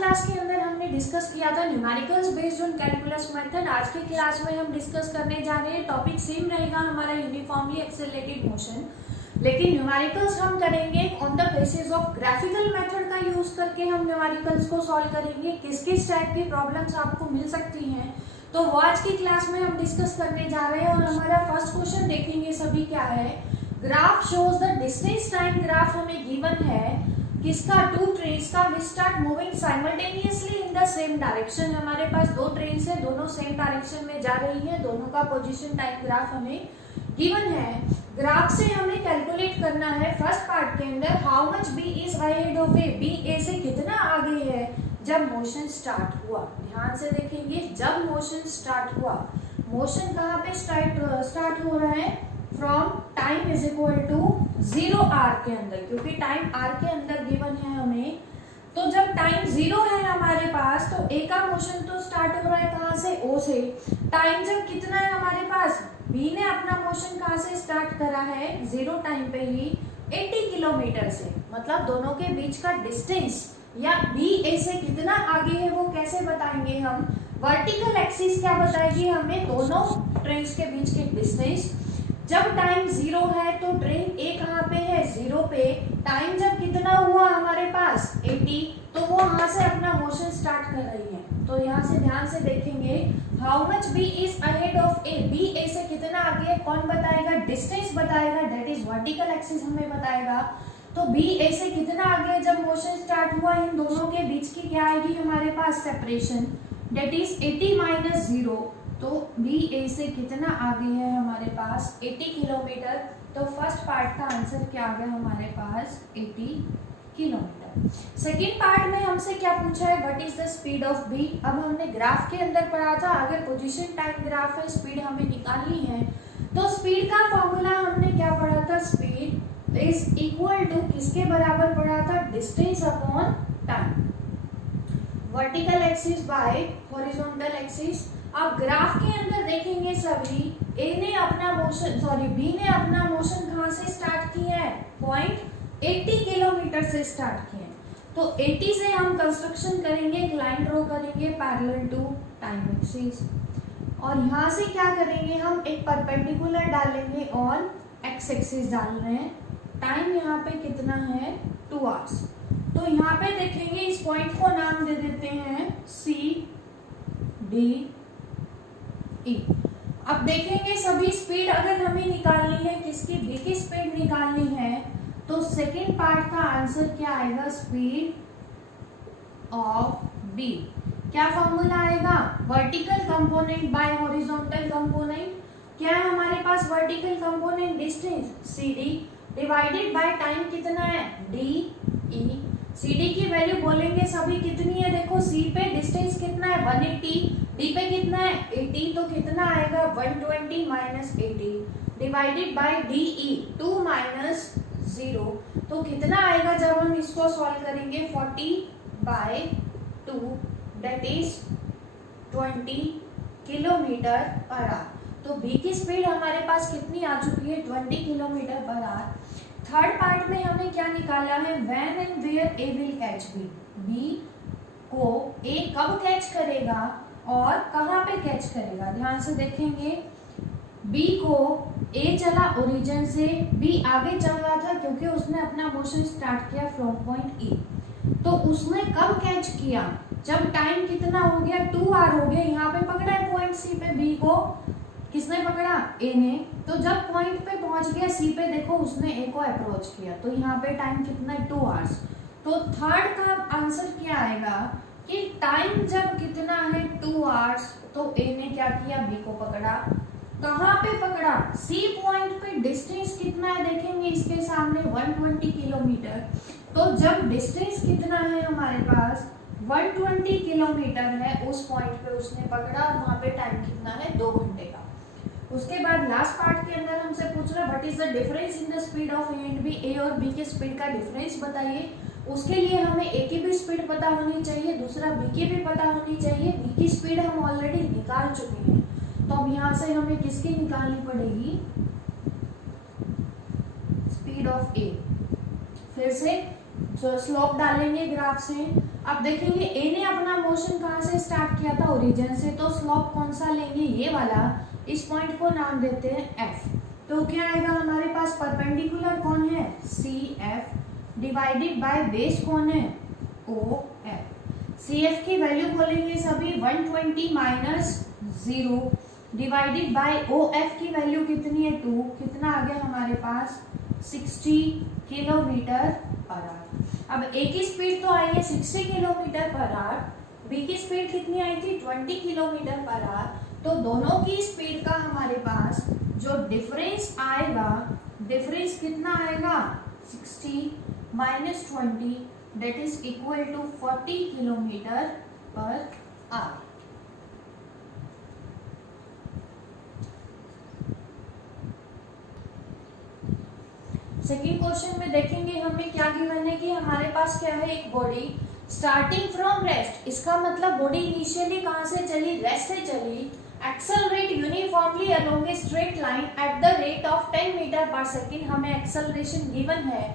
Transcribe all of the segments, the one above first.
Class के अंदर हमने डिस्कस किया था numericals based on calculus method. आज की क्लास में हम डिस्कस करने जा रहे हैं, टॉपिक सेम रहेगा हमारा यूनिफॉर्मली एक्सेलरेटेड मोशन, लेकिन न्यूमेरिकल्स हम करेंगे on the basis of graphical method का यूज करके हम न्यूमेरिकल्स को सॉल्व करेंगे। किस किस टाइप की प्रॉब्लम्स आपको मिल सकती हैं तो वो आज की क्लास में हम डिस्कस करने जा रहे हैं। और हमारा फर्स्ट क्वेश्चन देखेंगे सभी क्या है। Graph shows the distance time graph हमें गिवन है किसका, टू ट्रेन्स का which start moving simultaneously in the same direction. हमारे पास दो ट्रेन्स है, दोनों सेम डायरेक्शन में जा रही है, दोनों का पोजीशन टाइम ग्राफ हमें गिवन है। ग्राफ से हमें कैलकुलेट करना है फर्स्ट पार्ट के अंदर how much B is ahead of A, B A से कितना आगे है जब मोशन स्टार्ट हुआ। ध्यान से देखेंगे, जब मोशन स्टार्ट हुआ, मोशन कहाँ पे स्टार्ट हो रहा है, from time is equal to 0 आर के अंदर, क्योंकि टाइम आर के अंदर गिवन है हमें। तो जब टाइम 0 है हमारे पास तो ए का मोशन तो स्टार्ट हो रहा है कहाँ से, ओ से। टाइम जब कितना है हमारे पास, बी ने अपना मोशन कहाँ से स्टार्ट करा है, 0 टाइम पे ही 80 किलोमीटर से। मतलब दोनों के बीच का डिस्टेंस या बी ए से कितना आगे है वो कैसे बताएंगे हम, वर्टिकल एक्सिस क्या बताएगी हमें, दोनों ट्रेन्स के बीच के डिस्टेंस। जब टाइम 0 है तो ट्रेन ए कहाँ पे है, 0 पे। टाइम जब कितना हुआ हमारे पास 80, तो वो वहां से अपना मोशन स्टार्ट कर रही है। तो यहाँ से ध्यान से देखेंगे, how much B is ahead of A, B A से कितना आगे है कौन बताएगा, डिस्टेंस बताएगा, दैट इज वर्टिकल एक्सिस हमें बताएगा। तो बी ए से कितना आगे जब मोशन स्टार्ट हुआ, इन दोनों के बीच की क्या आएगी हमारे पास, सेपरेशन, दैट इज 80 माइनस 0। तो बी ए से कितना आगे है हमारे पास, 80 किलोमीटर। तो फर्स्ट पार्ट का आंसर क्या आ गया हमारे पास, 80 किलोमीटर। सेकेंड पार्ट में हमसे क्या पूछा है, what is the speed of B. अब हमने ग्राफ के अंदर पढ़ा था, अगर पोजीशन टाइम ग्राफ है, स्पीड हमें निकालनी है, तो स्पीड का फॉर्मूला हमने क्या पढ़ा था, स्पीड इज इक्वल टू किसके बराबर पढ़ा था, distance upon time, vertical axis bye horizontal axis. अब ग्राफ के अंदर देखेंगे सभी, ए ने अपना मोशन, सॉरी बी ने अपना मोशन कहाँ से स्टार्ट किया है, पॉइंट 80 किलोमीटर से स्टार्ट किया है। तो 80 से हम कंस्ट्रक्शन करेंगे, एक लाइन ड्रॉ करेंगे पैरेलल टू टाइम एक्सिस, और यहाँ से क्या करेंगे हम, एक परपेंडिकुलर डालेंगे और एक्स एक्सिस डाल रहे हैं। टाइम यहाँ पे कितना है, 2 आवर्स। तो यहाँ पे देखेंगे, इस पॉइंट को नाम दे देते हैं सी डी ई। अब देखेंगे सभी, स्पीड अगर हमें निकालनी है किसकी, बी की स्पीड निकालनी है, तो सेकेंड पार्ट का आंसर क्या आएगा, स्पीड ऑफ बी। क्या फॉर्मूला आएगा, vertical component by horizontal component. क्या है हमारे पास vertical component, distance C D divided by time कितना है, डी ई। सी डी की वैल्यू बोलेंगे सभी कितनी है, देखो सी पे डिस्टेंस कितना है 180, डी पे कितना है 80, तो कितना आएगा 120 minus 80 divided by D E 2 minus 0। तो कितना आएगा जब हम इसको सॉल्व करेंगे, 40/2 that is 20 kilometre per our. तो बी की स्पीड हमारे पास कितनी आ चुकी है, 20 kilometre per our. Third part में हमें क्या निकाला है, when and where A will catch B, B को ए कब कैच करेगा और कहाँ पे कैच करेगा। ध्यान से देखेंगे, बी को ए चला ओरिजिन से, बी आगे चल रहा था क्योंकि उसने अपना मोशन स्टार्ट किया फ्रॉम पॉइंट ई। तो उसने कब कैच किया, जब टाइम कितना हो गया, 2 आवर हो गया। यहाँ पे पकड़ा है पॉइंट सी पे, बी को किसने पकड़ा, ए ने। तो जब पॉइंट पे पहुंच गया सी पे, देखो उसने ए को अप्रोच किया, तो यहाँ पे टाइम कितना है, 2 आवर्स। तो थर्ड का आंसर क्या आएगा कि टाइम जब कितना है 2 आवर्स, तो ए ने क्या किया, बी को पकड़ा। कहाँ पे पकड़ा, सी पॉइंट पे। डिस्टेंस कितना है देखेंगे, इसके सामने 120 किलोमीटर। तो जब डिस्टेंस कितना है हमारे पास, 120 किलोमीटर है, उस पॉइंट पे उसने पकड़ा, और वहां पे टाइम कितना है, 2 घंटे का। उसके बाद लास्ट पार्ट के अंदर हमसे पूछ रहा है what is the difference in the speed of A and B, A और बी के स्पीड का डिफरेंस बताइए। उसके लिए हमें ए की भी स्पीड पता होनी चाहिए, दूसरा बी की भी पता होनी चाहिए। बी की स्पीड हम ऑलरेडी निकाल चुके हैं, तो अब यहाँ से हमें किसकी निकालनी पड़ेगी, स्पीड ऑफ ए। फिर से स्लोप डालेंगे ग्राफ से, अब देखेंगे ए ने अपना मोशन कहाँ से स्टार्ट किया था, ओरिजिन से, तो स्लोप कौन सा लेंगे, ये वाला। इस पॉइंट को नाम देते हैं एफ। तो क्या आएगा हमारे पास, परपेंडिकुलर कौन है, C F, divided by base कौन है, ओ एफ। सी एफ की वैल्यू बोलेंगे सभी 120 minus 0 divided by O F की वैल्यू कितनी है 2, कितना आ गया हमारे पास 60 किलोमीटर पर आवर। अब ए की स्पीड तो आई है 60 किलोमीटर पर आवर, बी की स्पीड कितनी आई थी 20 किलोमीटर पर आवर। तो दोनों की स्पीड का हमारे पास जो डिफरेंस आएगा, डिफरेंस कितना आएगा 60 minus 20 that is equal to 40 kilometre per hour. Second question में देखेंगे हमें क्या गिवन है कि हमारे पास क्या है, एक बॉडी स्टार्टिंग फ्रॉम रेस्ट, इसका मतलब बॉडी इनिशियली कहां से चली, रेस्ट से चली, accelerate uniformly along a straight line at the rate of 10 metre per second. हमें एक्सेलरेशन गिवन है,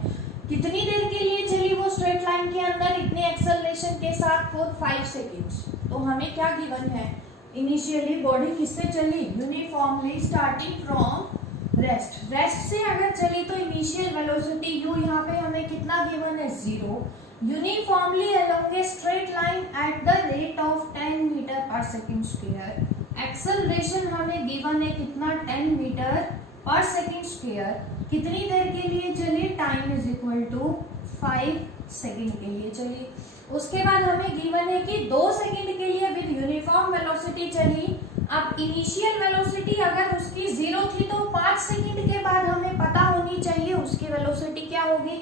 कितनी देर के लिए चली वो स्ट्रेट लाइन के अंदर, इतने एक्सेलरेशन के साथ फॉर 5 सेकेंड्स। तो हमें क्या गिवन है, इनिशियली बॉडी किससे चली, uniformly starting from rest. Rest से अगर चली तो इनिशियल वेलोसिटी u यहाँ पे हमें कितना गिवन है 0, uniformly along a straight line at the rate of 10 metre per second square. Acceleration हमें गिवन है कितना 10 मीटर पर सेकेंड स्क्वायर, कितनी देर के लिए चली, time is equal to 5 second के लिए चली। उसके बाद हमें गिवन है कि 2 सेकेंड के लिए विद यूनिफॉर्म वेलोसिटी चली। अब इनिशियल वेलोसिटी अगर उसकी 0 थी तो 5 सेकंड के बाद हमें पता होनी चाहिए उसकी वेलोसिटी क्या होगी।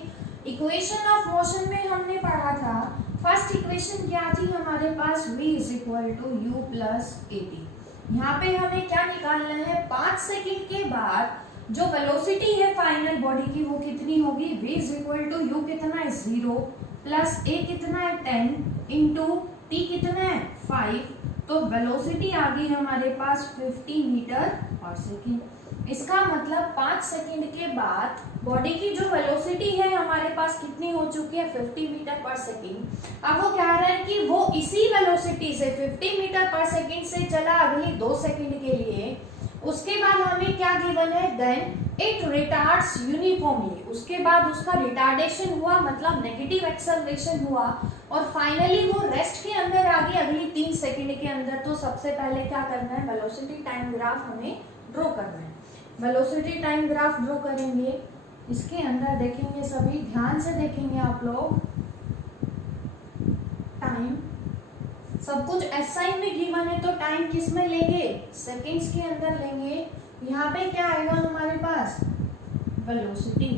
इक्वेशन ऑफ मोशन में हमने पढ़ा था, फर्स्ट इक्वेशन क्या थी हमारे पास, v is equal to u plus a t. यहाँ पे हमें क्या निकालना है, 5 सेकंड के बाद जो वेलोसिटी है फाइनल बॉडी की वो कितनी होगी, v is equal to u कितना है 0 प्लस a कितना है 10 इंटू t कितना है 5, तो वेलोसिटी आ गई हमारे पास 50 मीटर पर सेकेंड। इसका मतलब 5 सेकेंड के बाद बॉडी की जो वेलोसिटी है हमारे पास कितनी हो चुकी है 50 मीटर पर सेकेंड। अब वो कह रहा है कि वो इसी वेलोसिटी से 50 मीटर पर सेकेंड से चला अगली 2 सेकेंड के लिए। उसके बाद हमें क्या गिवन है, देन इट रिटार्ड्स यूनिफॉर्मली, उसके बाद उसका रिटार्डेशन हुआ मतलब नेगेटिव एक्सेलरेशन हुआ और फाइनली वो रेस्ट के अंदर आ गई अगली 3 सेकंड के अंदर। तो सबसे पहले क्या करना है, वेलोसिटी टाइम ग्राफ हमें ड्रॉ करना है। वेलोसिटी टाइम ग्राफ ड्रॉ करेंगे, इसके अंदर देखेंगे सभी, ध्यान से देखेंगे आप लोग, टाइम सब कुछ एसआई में गिवन है तो टाइम किस में लेंगे, सेकंड्स के अंदर लेंगे। यहाँ पे क्या आएगा हमारे पास, वेलोसिटी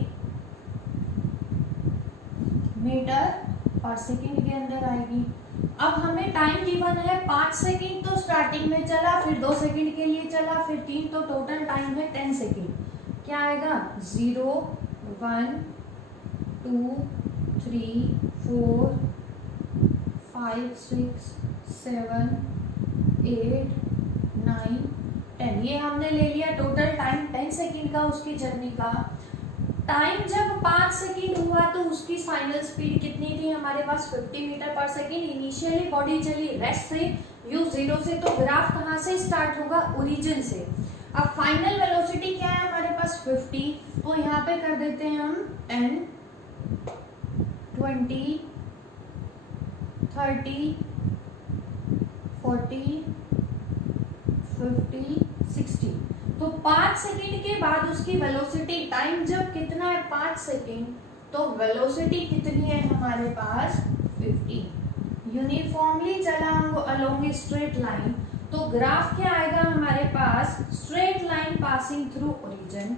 मीटर पर सेकंड के अंदर आएगी। अब हमें टाइम गिवन है 5 सेकंड, तो स्टार्टिंग में चला, फिर 2 सेकंड के लिए चला, फिर 3, तो टोटल टाइम है 10 सेकंड। क्या आएगा 0 1 2 3 4 5 6 7 8 9 10, ये हमने ले लिया टोटल टाइम 10 सेकंड का उसकी जर्नी का। टाइम जब 5 सेकंड हुआ तो उसकी फाइनल स्पीड कितनी थी हमारे पास 50 मीटर पर सेकंड। इनिशियली बॉडी चली रेस्ट से u0 से, तो ग्राफ कहाँ से स्टार्ट होगा, ओरिजिन से। अब फाइनल वेलोसिटी क्या है हमारे पास 50, तो यहाँ पे कर देते हैं हम 10 20 30 40 50 60, तो 5 सेकंड के बाद उसकी वेलोसिटी, टाइम जब कितना है 5 सेकंड, तो वेलोसिटी कितनी है हमारे पास 50। यूनिफॉर्मली चला अलोंग ए स्ट्रेट लाइन, तो ग्राफ क्या आएगा हमारे पास, straight line passing through origin.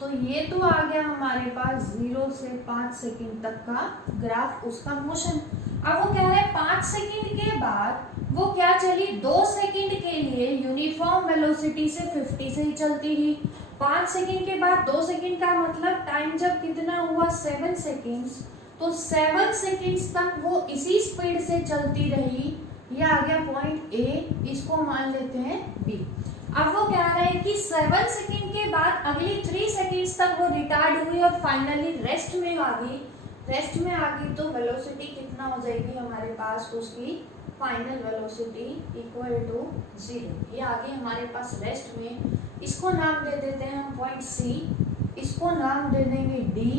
तो ये तो आ गया हमारे पास 0 से 5 सेकंड तक का ग्राफ, उसका मोशन। अब वो कह रहे हैं 5 सेकंड के बाद वो क्या चली, 2 सेकंड के लिए यूनिफॉर्म वेलोसिटी से 50 से ही चलती रही। 5 सेकंड के बाद 2 सेकंड का मतलब टाइम जब कितना हुआ 7 सेकंड्स, तो 7 सेकंड्स तक वो इसी स्पीड से चलती रही। ये आ गया पॉइंट ए, इसको मान लेते हैं बी। अब वो कह रहे हैं कि 7 सेकंड के बाद अगली 3 सेकंड्स तक वो रिटार्ड हुई और फाइनली रेस्ट में आ गई। रेस्ट में आ गई तो वेलोसिटी कितना हो जाएगी हमारे पास, उसकी फाइनल वेलोसिटी इक्वल टू 0। ये आ गई हमारे पास रेस्ट में। इसको नाम दे देते हैं हम पॉइंट सी, इसको नाम दे देंगे डी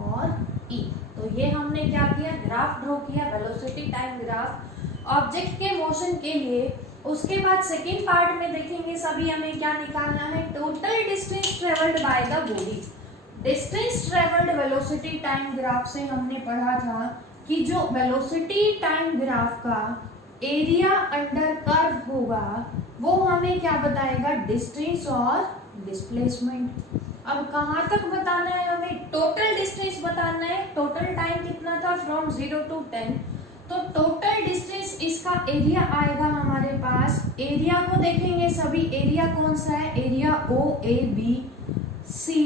और ई। तो ये हमने क्या किया, ग्राफ ड्रॉ किया, वेलोसिटी टाइम ग्राफ ऑब्जेक्ट के मोशन के लिए। उसके बाद सेकेंड पार्ट में देखेंगे सभी हमें क्या निकालना है, total distance travelled by the body. Distance travelled velocity time graph से हमने पढ़ा था कि जो वेलोसिटी टाइम ग्राफ का एरिया अंडर कर्व होगा वो हमें क्या बताएगा, डिस्टेंस और डिस्प्लेसमेंट। अब कहाँ तक बताना है हमें, टोटल डिस्टेंस बताना है। टोटल टाइम कितना था, फ्रॉम 0 to 10। तो टोटल डिस्टेंस इसका एरिया आएगा हमारे पास। एरिया को देखेंगे सभी, एरिया कौन सा है, area O A B C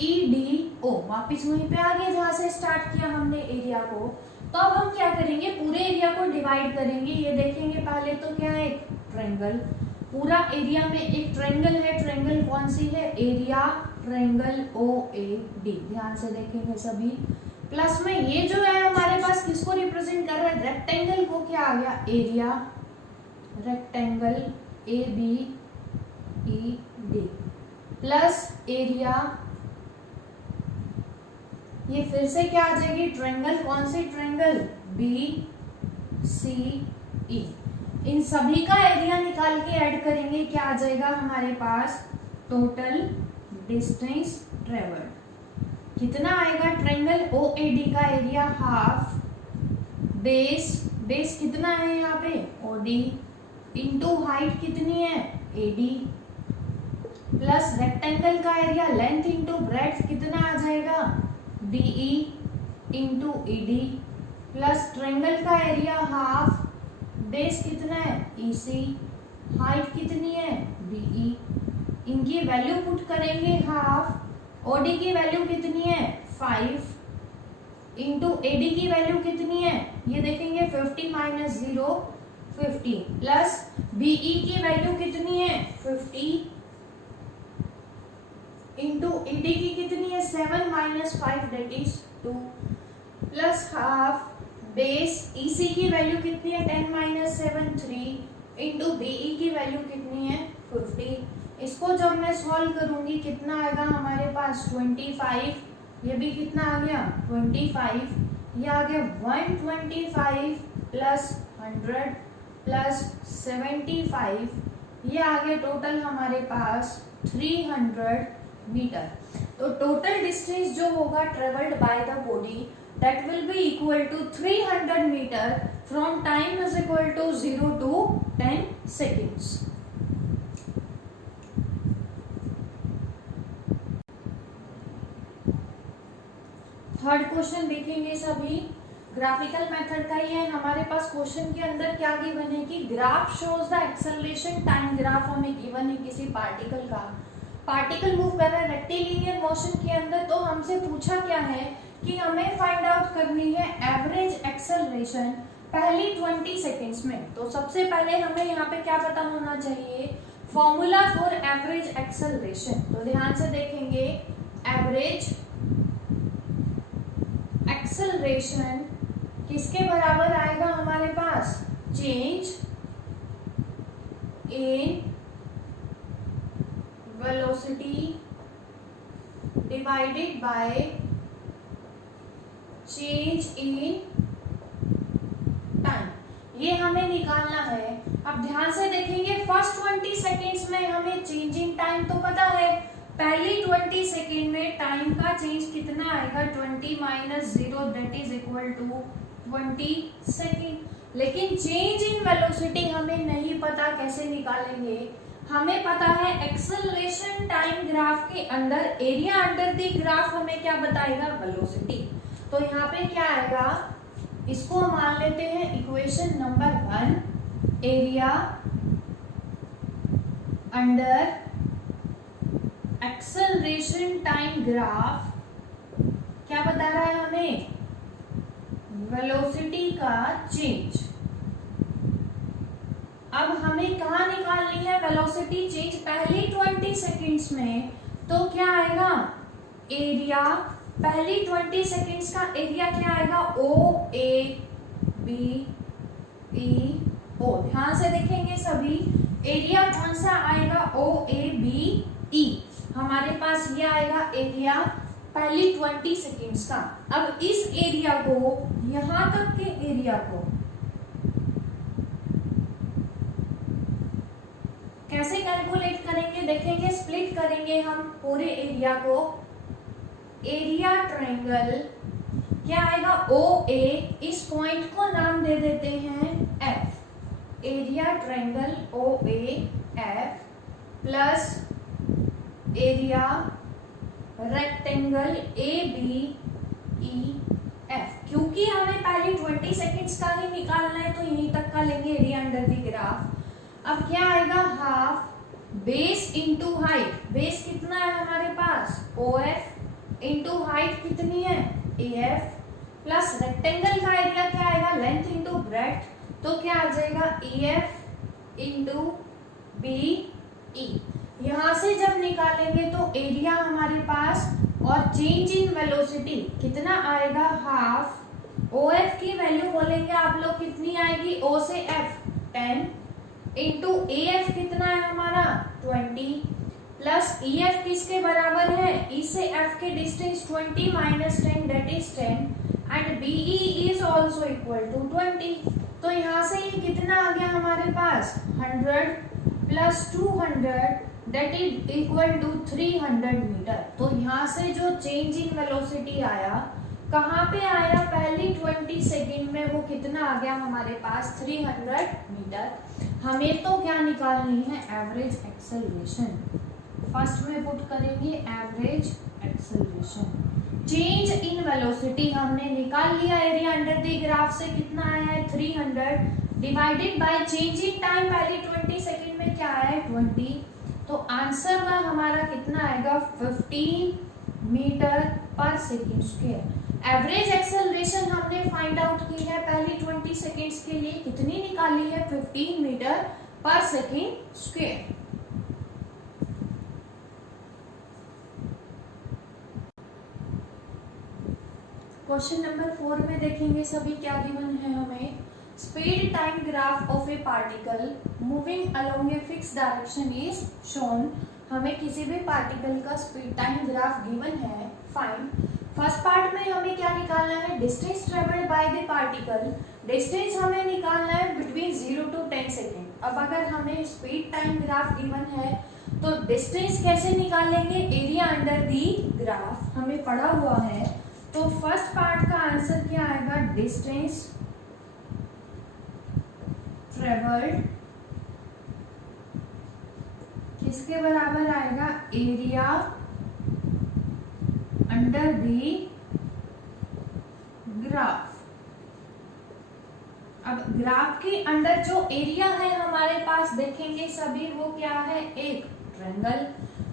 E D O, वापिस वहीं पे आ गया जहां से स्टार्ट किया हमने एरिया को। तो अब हम क्या करेंगे, पूरे एरिया को डिवाइड करेंगे। ये देखेंगे पहले तो क्या है, एक ट्रायंगल, पूरा एरिया में एक ट्रायंगल है। ट्रायंगल कौन सी है, area triangle O A D, ध्यान से देखेंगे सभी। प्लस में ये जो है हमारे पास किसको रिप्रेजेंट कर रहा है, रेक्टेंगल को, क्या आ गया, area rectangle A B E D plus area, ये फिर से क्या आ जाएगी, ट्रायंगल, कौन सी ट्रायंगल, बी सी ई। इन सभी का एरिया निकाल के ऐड करेंगे, क्या आ जाएगा हमारे पास, टोटल डिस्टेंस ट्रेवल्ड कितना आएगा, ट्रायंगल ओ ए डी का एरिया हाफ, बेस कितना है यहाँ पे, ओ डी, इंटू हाइट कितनी है, ए डी, प्लस रेक्टेंगल का एरिया लेंथ इंटू ब्रेड्थ कितना आ जाएगा, DE into ED, plus triangle का एरिया हाफ, बेस कितना है, ईसी, हाइट कितनी है, बीई। इनकी वैल्यू पुट करेंगे हाफ, ओडी की वैल्यू कितनी है, 5 इंटू एडी की वैल्यू कितनी है, ये देखेंगे 50 माइनस 0 50, प्लस बीई की वैल्यू कितनी है, 50 इंटू ईडी की कितनी है, 7 minus 5 that is 2, plus half, base EC की वैल्यू कितनी है, 10 माइनस 7 3 इंटू बीई की वैल्यू कितनी है, 50। इसको जब मैं सॉल्व करूंगी कितना आएगा हमारे पास, 25, ये भी कितना आ गया, 25, ये आ गया 125 प्लस 100 प्लस 75, ये आ गया टोटल हमारे पास 300 मीटर। तो टोटल डिस्टेंस जो होगा travelled by the body that will be equal to 300 meter from time is equal to 0 to 10 seconds. Third question देखेंगे सभी, ग्राफिकल मेथड का ही है हमारे पास। क्वेश्चन के अंदर क्या गिवन है कि graph shows the acceleration time graph हमें गिवन है किसी पार्टिकल का। पार्टिकल मूव कर रहा है रेक्टिलिनियर मोशन के अंदर। तो हमसे पूछा क्या है कि हमें फाइंड आउट करनी है एवरेज एक्सेलरेशन पहली 20 सेकेंड्स में। तो सबसे पहले हमें यहाँ पे क्या पता होना चाहिए, फॉर्मूला फॉर एवरेज एक्सेलरेशन। तो ध्यान से देखेंगे, एवरेज एक्सेलरेशन किसके बराबर आएगा हमारे पास, change in velocity divided by change in time, ये हमें निकालना है। अब ध्यान से देखेंगे, फर्स्ट 20 सेकेंड्स में हमें चेंज इन टाइम तो पता है, पहली 20 सेकेंड में टाइम का चेंज कितना आएगा, 20 minus 0 that is equal to 20 second. लेकिन चेंज इन वेलोसिटी हमें नहीं पता, कैसे निकालेंगे, हमें पता है एक्सेलरेशन टाइम ग्राफ के अंदर एरिया अंडर द ग्राफ हमें क्या बताएगा, वेलोसिटी। तो यहाँ पे क्या आएगा, इसको मान लेते हैं equation number 1, area under acceleration time graph क्या बता रहा है हमें, वेलोसिटी का चेंज। अब हमें कहाँ निकालनी है वेलोसिटी चेंज, पहली 20 सेकेंड्स में। तो क्या आएगा, एरिया पहली 20 सेकेंड्स का एरिया क्या आएगा, ओ ए बी ई ओ। ध्यान से देखेंगे सभी, एरिया कौन सा आएगा, ओ ए बी ई। हमारे पास ये आएगा एरिया पहली 20 सेकेंड्स का। अब इस एरिया को, यहां तक के एरिया को कैसे कैलकुलेट करेंगे, देखेंगे, स्प्लिट करेंगे हम पूरे एरिया को। एरिया ट्रायंगल क्या आएगा, ओ ए, इस पॉइंट को नाम दे देते हैं F. Area triangle O A F plus area rectangle A B E F. क्योंकि हमें पहले 20 सेकेंड्स का ही निकालना है तो यहीं तक का लेंगे एरिया अंडर द ग्राफ। अब क्या आएगा, half base into height. Base कितना है हमारे पास, ओ एफ, इंटू हाइट कितनी है, ए एफ, प्लस रेक्टेंगल का एरिया क्या आएगा, लेंथ इंटू ब्रेड्थ, तो क्या आ जाएगा, E F into B E. यहां से जब निकालेंगे तो एरिया हमारे पास और चेंज इन वेलोसिटी कितना आएगा, हाफ। ओ एफ की वैल्यू बोलेंगे आप लोग कितनी आएगी, ओ से एफ 10 इंटू ए एफ कितना है हमारा 20 प्लस ई एफ किसके बराबर है, ई से एफ के distance 20 minus 10 that is 10 and B E is also equal to 20। तो यहाँ से ये कितना आ गया हमारे पास, 100 plus 200 that is equal to 300 metre. तो यहाँ से जो चेंज इन वेलोसिटी आया, कहाँ पे आया, पहली 20 सेकेंड में, वो कितना आ गया हमारे पास 300 मीटर। हमें तो क्या निकालनी है, एवरेज एक्सेलरेशन। फर्स्ट में पुट करेंगे average acceleration. Change in velocity हमने निकाल लिया, एरिया अंडर द ग्राफ से कितना आया है 300 divided by change in time, पहली 20 सेकेंड में क्या आया है 20। तो आंसर ना हमारा कितना आएगा, 15 metre per second square. Average acceleration हमने फाइंड आउट की है पहली 20 सेकेंड्स के लिए, कितनी निकाली है, 15 metre per second square. Question number 4 में देखेंगे सभी क्या गिवन है हमें, speed time graph of A particle moving along a fix direction is shown. हमें किसी भी पार्टिकल का स्पीड टाइम ग्राफ गिवन है, फाइंड। फर्स्ट पार्ट में हमें क्या निकालना है, distance travelled by the particle. Distance हमें निकालना है बिटवीन 0 to 10 सेकेंड। अब अगर हमें स्पीड टाइम ग्राफ गिवन है तो डिस्टेंस कैसे निकालेंगे, एरिया अंडर दी ग्राफ हमें पढ़ा हुआ है। तो फर्स्ट पार्ट का आंसर क्या आएगा, डिस्टेंस ट्रेवल्ड किसके बराबर आएगा, एरिया अंडर दी ग्राफ। अब ग्राफ के अंदर जो एरिया है हमारे पास देखेंगे सभी, वो क्या है, एक ट्रायंगल।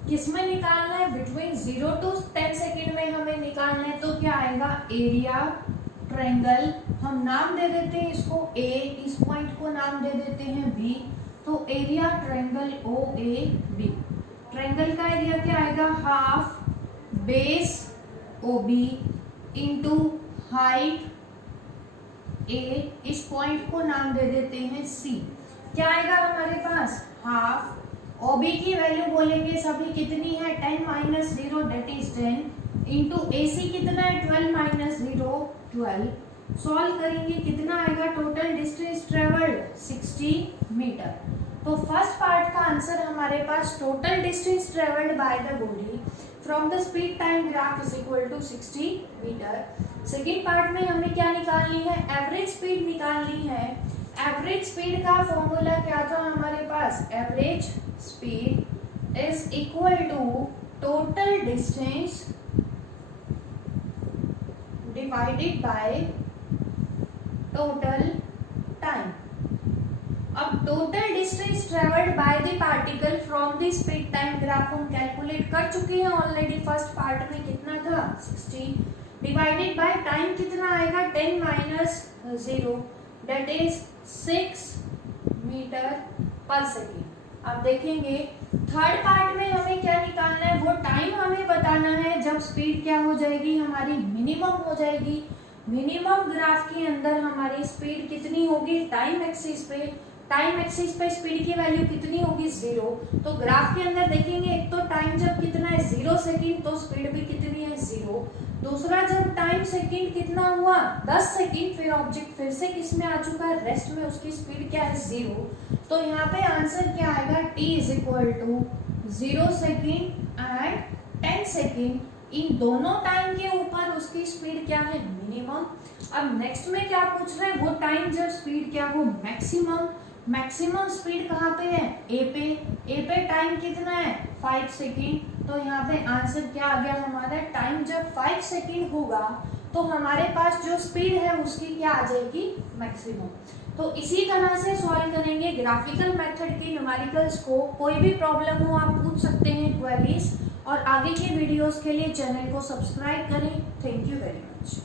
किसमें निकालना है, बिटवीन 0 to 10 सेकेंड में हमें निकालना है। तो क्या आएगा, एरिया ट्रायंगल, हम नाम दे देते हैं इसको ए, इस पॉइंट को नाम दे देते हैं बी। तो area triangle O A B. Triangle का एरिया क्या आएगा, half base O B into height A, इस पॉइंट को नाम दे देते हैं सी। क्या आएगा हमारे पास, हाफ। ओबी की वैल्यू बोलेंगे सभी कितनी है, 10 माइनस 0 दैट इज 10 इंटू ए सी कितना है, 12 माइनस 0 12। सॉल्व करेंगे कितना आएगा, टोटल डिस्टेंस ट्रेवल्ड 60 मीटर। तो फर्स्ट पार्ट का आंसर हमारे पास total distance travelled by the body from the speed time graph is equal to 60 metre. Second part में हमें क्या निकालनी है, एवरेज स्पीड निकालनी है। एवरेज स्पीड का फॉर्मूला क्या था हमारे पास, average speed is equal to total distance divided by total time. अब total distance travelled by the particle from the speed time graph हम कैलकुलेट कर चुके हैं ऑलरेडी। फर्स्ट पार्ट में कितना था, 60 डिवाइडेड बाय टाइम कितना आएगा, 10 minus 0 that is 6 metre per second. अब देखेंगे थर्ड पार्ट में हमें क्या निकालना है, वो टाइम हमें बताना है जब स्पीड क्या हो जाएगी हमारी मिनिमम हो जाएगी। मिनिमम ग्राफ के अंदर हमारी स्पीड कितनी होगी टाइम एक्सिस पे, टाइम एक्सिस पे स्पीड की वैल्यू कितनी होगी 0। तो ग्राफ के अंदर देखेंगे एक तो टाइम जब कितना है 0 सेकेंड तो स्पीड भी कितनी है 0। दूसरा जब टाइम सेकेंड कितना हुआ 10 सेकेंड, फिर ऑब्जेक्ट फिर से किस में आ चुका है रेस्ट में, उसकी स्पीड क्या है 0। तो यहाँ पे आंसर क्या आएगा t is equal to 0 second and 10 seconds, इन दोनों टाइम के ऊपर उसकी स्पीड क्या है मिनिमम। अब नेक्स्ट में क्या पूछ रहे हैं, वो टाइम जब स्पीड क्या हो मैक्सिमम। मैक्सिमम स्पीड कहाँ पे है ए पे टाइम कितना है 5 सेकेंड। तो यहाँ पे आंसर क्या आ गया हमारा, टाइम जब 5 सेकेंड होगा तो हमारे पास जो स्पीड है उसकी क्या आ जाएगी मैक्सिमम। तो इसी तरह से सॉल्व करेंगे ग्राफिकल मेथड के न्यूमेरिकल्स को। कोई भी प्रॉब्लम हो आप पूछ सकते हैं क्वेरीज, और आगे के वीडियोस के लिए चैनल को सब्सक्राइब करें। Thank you very much.